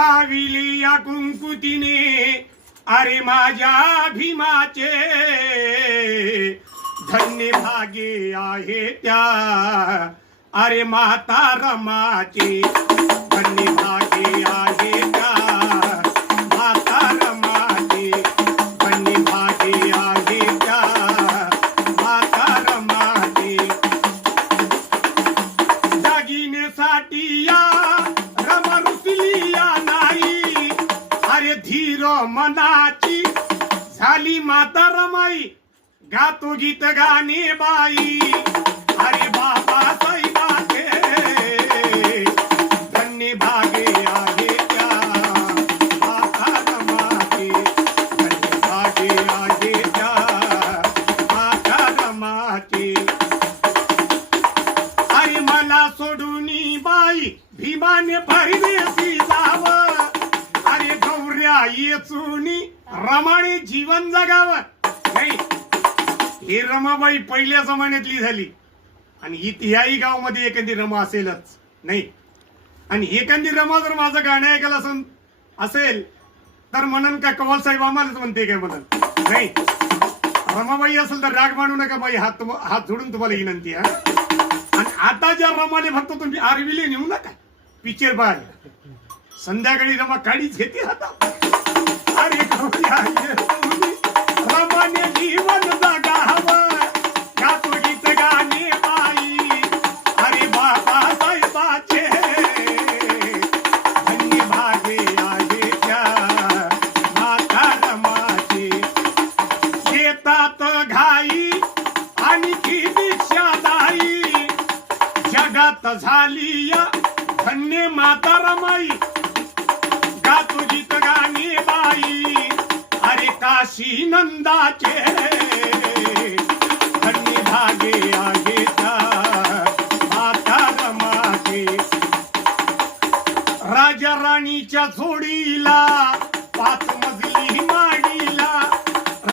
लाविली या कुंकुतीने अरे माझ्या भीमाचे धन्य भागे आहे त्या अरे माता रमाचे धन्य भागे आहे त्या माता रमाचे धन्य भागे आहे त्या माता रमाचे दागिनेसाठी या रमा रुसली या नाही अरे धीर मनाची झाली माता रमाई गातो गीत गाणे बाई अरे बाबा साहेबाचे धन्य भागे आहे त्या माता रमाचे धन्य भागे आहे त्या माता रमाचे अरे मला सोडूनी बाई भीमाने परदेशी जावं अरे गौऱ्या येचुनी रमाने जीवन जगावं नाही ही रमाबाई पहिल्या जमान्यातली झाली आणि याही गावामध्ये एखादी रमा असेलच नाही आणि एखादी रमा जर माझं गाणं ऐकायला असेल तर म्हणन का कवाल साहेब आम्हालाच म्हणते काय म्हणन नाही रमाबाई असेल तर राग मानू नका बाई हात जोडून तुम्हाला विनंती आहे आणि आता ज्या रमाने फक्त तुम्ही आरविले नेऊ नका पिक्चर पाहायला संध्याकाळी रमा काढीच घेते हातात अरे रमाने जीवन जगावं गातो गीत गाणे बाई अरे बाबा साहेबाचे धन्य भागे आहे त्या माता रमाचे येतात घाई आणि ती दीक्षादाई जगात झाली या धन्य माता रमाई गातो गीत गाणे बाई अरे काशी नंदाचे धन्य भागे आहे त्या माता रमाचे राजा राणीच्या जोडीला 5